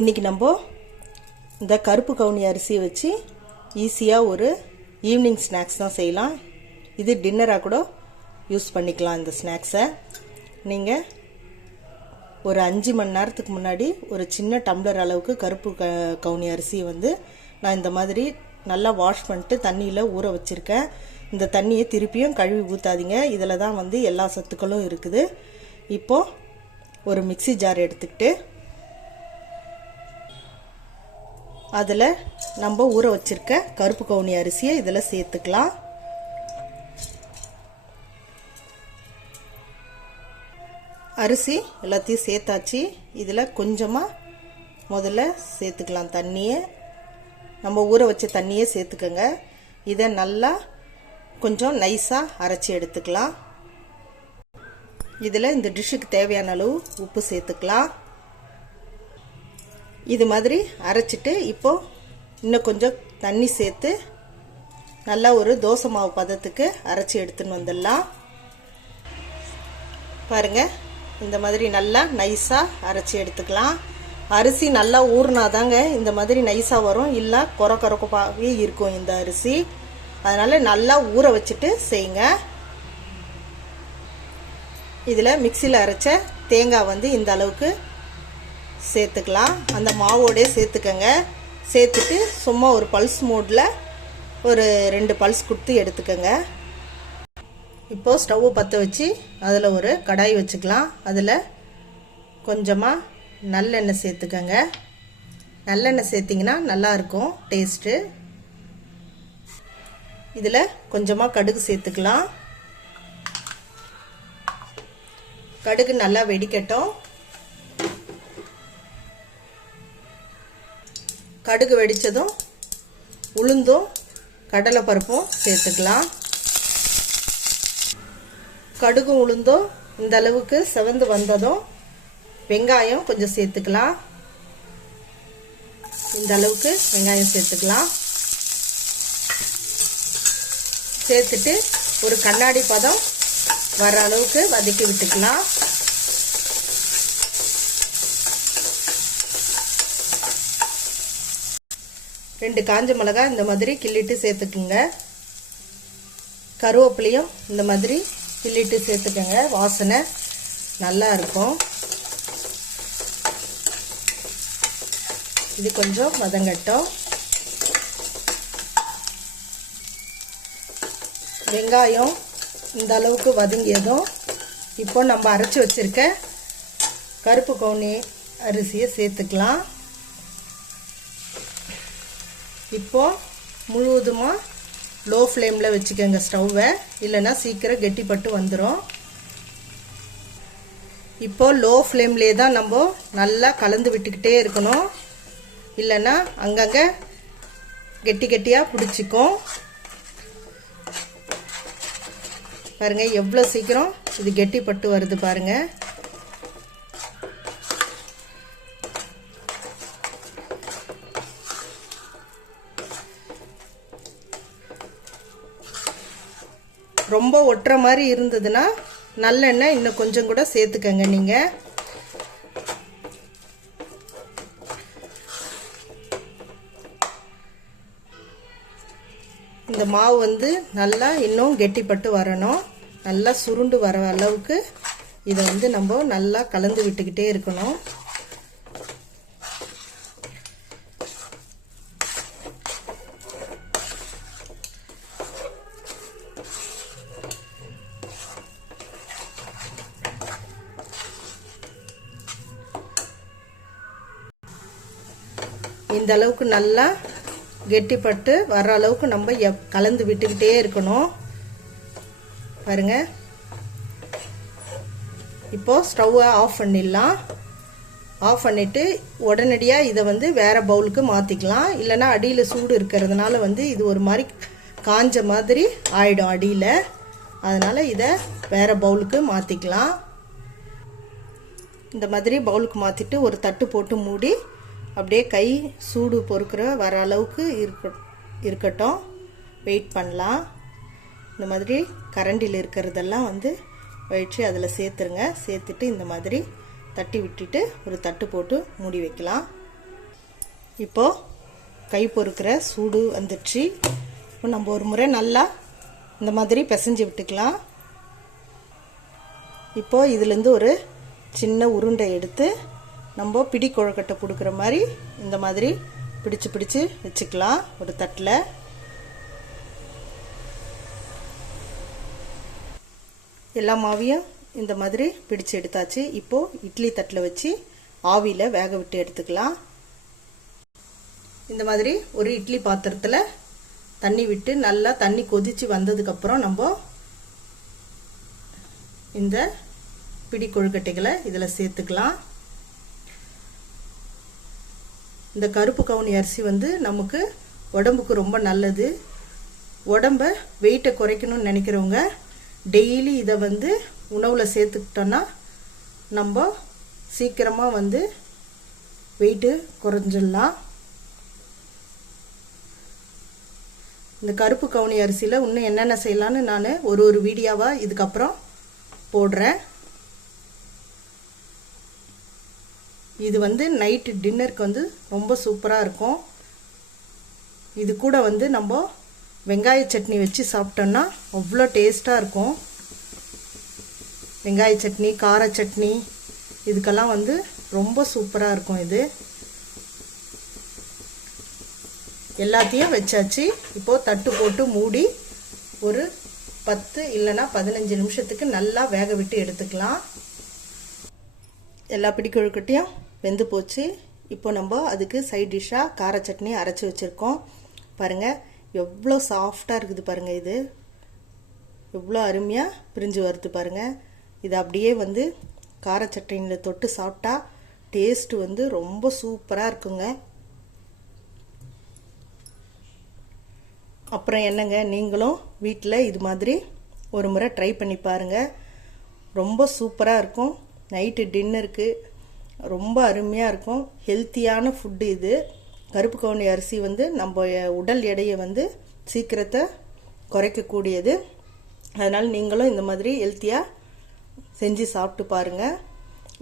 இன்றைக்கி நம்ம இந்த கருப்பு கவுனி அரிசியை வச்சு ஈஸியாக ஒரு ஈவினிங் ஸ்நாக்ஸ் தான் செய்யலாம். இது டின்னராக கூட யூஸ் பண்ணிக்கலாம் இந்த ஸ்நாக்ஸை. நீங்கள் ஒரு அஞ்சு மணி நேரத்துக்கு முன்னாடி ஒரு சின்ன டம்ளர் அளவுக்கு கருப்பு க கவுனி அரிசியை வந்து நான் இந்த மாதிரி நல்லா வாஷ் பண்ணிட்டு தண்ணியில் ஊற வச்சுருக்கேன். இந்த தண்ணியை திருப்பியும் கழுவி ஊற்றாதீங்க இதில் தான் வந்து எல்லா சத்துக்களும் இருக்குது. இப்போது ஒரு மிக்ஸி ஜார் எடுத்துக்கிட்டு அதில் நம்ம ஊற வச்சுருக்க கருப்பு கவுனி அரிசியை இதில் சேர்த்துக்கலாம். அரிசி எல்லாத்தையும் சேர்த்தாச்சு. இதில் கொஞ்சமாக முதல்ல சேர்த்துக்கலாம் தண்ணியை. நம்ம ஊற வச்ச தண்ணியே சேர்த்துக்கோங்க. இதை நல்லா கொஞ்சம் நைஸாக அரைச்சி எடுத்துக்கலாம். இதில் இந்த டிஷ்ஷுக்கு தேவையான அளவு உப்பு சேர்த்துக்கலாம். இது மாதிரி அரைச்சிட்டு இப்போ இன்னும் கொஞ்சம் தண்ணி சேர்த்து நல்லா ஒரு தோசை மாவு பதத்துக்கு அரைச்சி எடுத்துன்னு வந்துடலாம். பாருங்கள் இந்த மாதிரி நல்லா நைஸாக அரைச்சி எடுத்துக்கலாம். அரிசி நல்லா ஊறினாதாங்க இந்த மாதிரி நைஸாக வரும். இல்லை குறை குறப்பாகவே இருக்கும் இந்த அரிசி. அதனால் நல்லா ஊற வச்சுட்டு செய்யுங்க. இதில் மிக்சியில் அரைச்ச தேங்காய் வந்து இந்த அளவுக்கு சேர்த்துக்கலாம். அந்த மாவோடே சேர்த்துக்கங்க. சேர்த்துட்டு சும்மா ஒரு பல்ஸ் மோடில் ஒரு ரெண்டு பல்ஸ் கொடுத்து எடுத்துக்கோங்க. இப்போது ஸ்டவ்வை பற்ற வச்சு அதில் ஒரு கடாய் வச்சுக்கலாம். அதில் கொஞ்சமாக நல்லெண்ணெய் சேர்த்துக்கங்க. நல்லெண்ணெய் சேர்த்திங்கன்னா நல்லாயிருக்கும் டேஸ்ட்டு இதில் கொஞ்சமாக கடுகு சேர்த்துக்கலாம். கடுகு நல்லா வெடிக்கட்டும். கடுகு வெடித்ததும் உளுந்தும் கடலைப்பருப்பும் சேர்த்துக்கலாம். கடுகும் உளுந்தும் இந்த அளவுக்கு செவந்து வந்ததும் வெங்காயம் கொஞ்சம் சேர்த்துக்கலாம். இந்த அளவுக்கு வெங்காயம் சேர்த்துக்கலாம். சேர்த்துட்டு ஒரு கண்ணாடி பதம் வர அளவுக்கு வதக்கி விட்டுக்கலாம். ரெண்டு காஞ்ச மிளகாய் இந்த மாதிரி கிள்ளிட்டு சேர்த்துக்குங்க. கருவேப்பிலையும் இந்த மாதிரி கிள்ளிட்டு சேர்த்துக்கோங்க. வாசனை நல்லா இருக்கும். இது கொஞ்சம் வதங்கட்டும். வெங்காயம் இந்த அளவுக்கு வதங்கியதும் இப்போ நம்ம அரைச்சி வச்சுருக்க கருப்பு கவுனி அரிசியை சேர்த்துக்கலாம். இப்போ முழுவதுமாக லோ ஃப்ளேமில் வச்சுக்கோங்க ஸ்டவ்வை இல்லைன்னா சீக்கிரம் கெட்டிப்பட்டு வந்துடும் இப்போ லோ ஃப்ளேம்லேயே தான் நம்ம நல்லா கலந்து விட்டுக்கிட்டே இருக்கணும். இல்லைன்னா அங்கங்கே கெட்டி கெட்டியாக பிடிச்சிக்கும். பாருங்கள் எவ்வளோ சீக்கிரம் இது கெட்டிப்பட்டு வருது பாருங்கள் ரொம்ப ஒட்டுற மாதிரி இருந்ததுன்னா நல்லெண்ணெய் இன்னும் கொஞ்சம் கூட சேர்த்துக்கங்க நீங்கள் இந்த மாவு வந்து நல்லா இன்னும் கெட்டிப்பட்டு வரணும். நல்லா சுருண்டு வர அளவுக்கு இதை வந்து நம்ம நல்லா கலந்து விட்டுக்கிட்டே இருக்கணும். இந்த அளவுக்கு நல்லா கெட்டிப்பட்டு வர்ற அளவுக்கு நம்ம எப் கலந்து விட்டுக்கிட்டே இருக்கணும். பாருங்க. இப்போது ஸ்டவ்வை ஆஃப் பண்ணிடலாம். ஆஃப் பண்ணிவிட்டு உடனடியாக இதை வந்து வேறு பவுலுக்கு மாற்றிக்கலாம் இல்லைனா அடியில் சூடு இருக்கிறதுனால வந்து இது ஒரு மாதிரி காஞ்ச மாதிரி ஆயிடும் அடியில். அதனால் இதை வேறு பவுலுக்கு மாற்றிக்கலாம் இந்த மாதிரி பவுலுக்கு மாற்றிட்டு ஒரு தட்டு போட்டு மூடி அப்படியே கை சூடு பொறுக்கிற வர அளவுக்கு இருக்க இருக்கட்டும். வெயிட் பண்ணலாம். இந்த மாதிரி கரண்டியில் இருக்கிறதெல்லாம் வந்து வயிற்று அதில் சேர்த்துருங்க. சேர்த்துட்டு இந்த மாதிரி தட்டி விட்டுட்டு ஒரு தட்டு போட்டு மூடி வைக்கலாம். இப்போது கை பொறுக்கிற சூடு வந்துடுச்சு. இப்போ நம்ம ஒரு முறை நல்லா இந்த மாதிரி பிசைஞ்சு விட்டுக்கலாம். இப்போது இதுலேருந்து ஒரு சின்ன உருண்டை எடுத்து நம்ம பிடி கொழுக்கட்டை கொடுக்குற மாதிரி இந்த மாதிரி பிடிச்சு பிடிச்சு வச்சுக்கலாம். ஒரு தட்டில். எல்லா மாவையும் இந்த மாதிரி பிடிச்சு எடுத்தாச்சு. இப்போ இட்லி தட்டில் வச்சு ஆவியில் வேக விட்டு எடுத்துக்கலாம். இந்த மாதிரி ஒரு இட்லி பாத்திரத்தில் தண்ணி விட்டு நல்லா தண்ணி கொதிச்சு வந்ததுக்கப்புறம் நம்ம இந்த பிடி கொழுக்கட்டைகளை இதில் சேர்த்துக்கலாம். இந்த கருப்பு கவுனி அரிசி வந்து நமக்கு உடம்புக்கு ரொம்ப நல்லது. உடம்ப வெயிட்டை குறைக்கணும்னு நினைக்கிறவங்க டெய்லி இதை வந்து உணவில் சேர்த்துக்கிட்டோன்னா நம்ம சீக்கிரமாக வந்து வெயிட்டு குறைஞ்சிடலாம். இந்த கருப்பு கவுனி அரிசியில் இன்னும் என்னென்ன செய்யலான்னு நான் ஒரு ஒரு வீடியோவாக இதுக்கப்புறம் போடுறேன். இது வந்து நைட்டு டின்னருக்கு வந்து ரொம்ப சூப்பராக இருக்கும். இது கூட வந்து நம்ம வெங்காய சட்னி வச்சு சாப்பிட்டோன்னா அவ்வளோ டேஸ்ட்டாக இருக்கும். வெங்காய சட்னி கார சட்னி இதுக்கெல்லாம் வந்து ரொம்ப சூப்பராக இருக்கும் இது. எல்லாத்தையும் வச்சாச்சு. இப்போது தட்டு போட்டு மூடி ஒரு பத்து இல்லைன்னா பதினஞ்சு நிமிஷத்துக்கு நல்லா வேக விட்டு எடுத்துக்கலாம். எல்லா பிடிக்கொழுக்கட்டையும் வெந்து போச்சு. இப்போ நம்ம அதுக்கு சைட் டிஷ்ஷாக கார சட்னி அரைச்சி வச்சுருக்கோம். பாருங்கள் எவ்வளோ சாஃப்டாக இருக்குது பாருங்கள் இது. எவ்வளோ அருமையாக பிரிஞ்சு வருது பாருங்கள் இது அப்படியே வந்து கார சட்னியில் தொட்டு சாப்பிட்டா டேஸ்ட்டு வந்து ரொம்ப சூப்பராக இருக்குங்க. அப்புறம் என்னங்க நீங்களும் வீட்டில் இது மாதிரி ஒரு முறை ட்ரை பண்ணி பாருங்கள் ரொம்ப சூப்பராக இருக்கும். நைட்டு டின்னருக்கு ரொம்ப அருமையாக இருக்கும். ஹெல்த்தியான ஃபுட்டு இது. கருப்பு கவுனி அரிசி வந்து நம்ம உடல் எடையை வந்து சீக்கிரத்தை குறைக்கக்கூடியது. அதனால் நீங்களும் இந்த மாதிரி ஹெல்த்தியாக செஞ்சு சாப்பிட்டு பாருங்கள்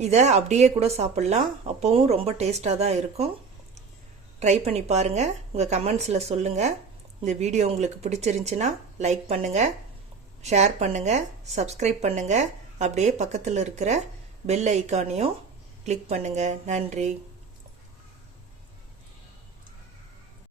இதை அப்படியே கூட சாப்பிட்லாம். அப்போவும் ரொம்ப டேஸ்ட்டாக தான் இருக்கும். ட்ரை பண்ணி பாருங்கள் உங்கள் கமெண்ட்ஸில் சொல்லுங்கள் இந்த வீடியோ உங்களுக்கு பிடிச்சிருந்துச்சின்னா லைக் பண்ணுங்கள் ஷேர் பண்ணுங்கள் சப்ஸ்கிரைப் பண்ணுங்கள் அப்படியே பக்கத்தில் இருக்கிற பெல் ஐக்கானையும் கிளிக் பண்ணுங்கள் நன்றி.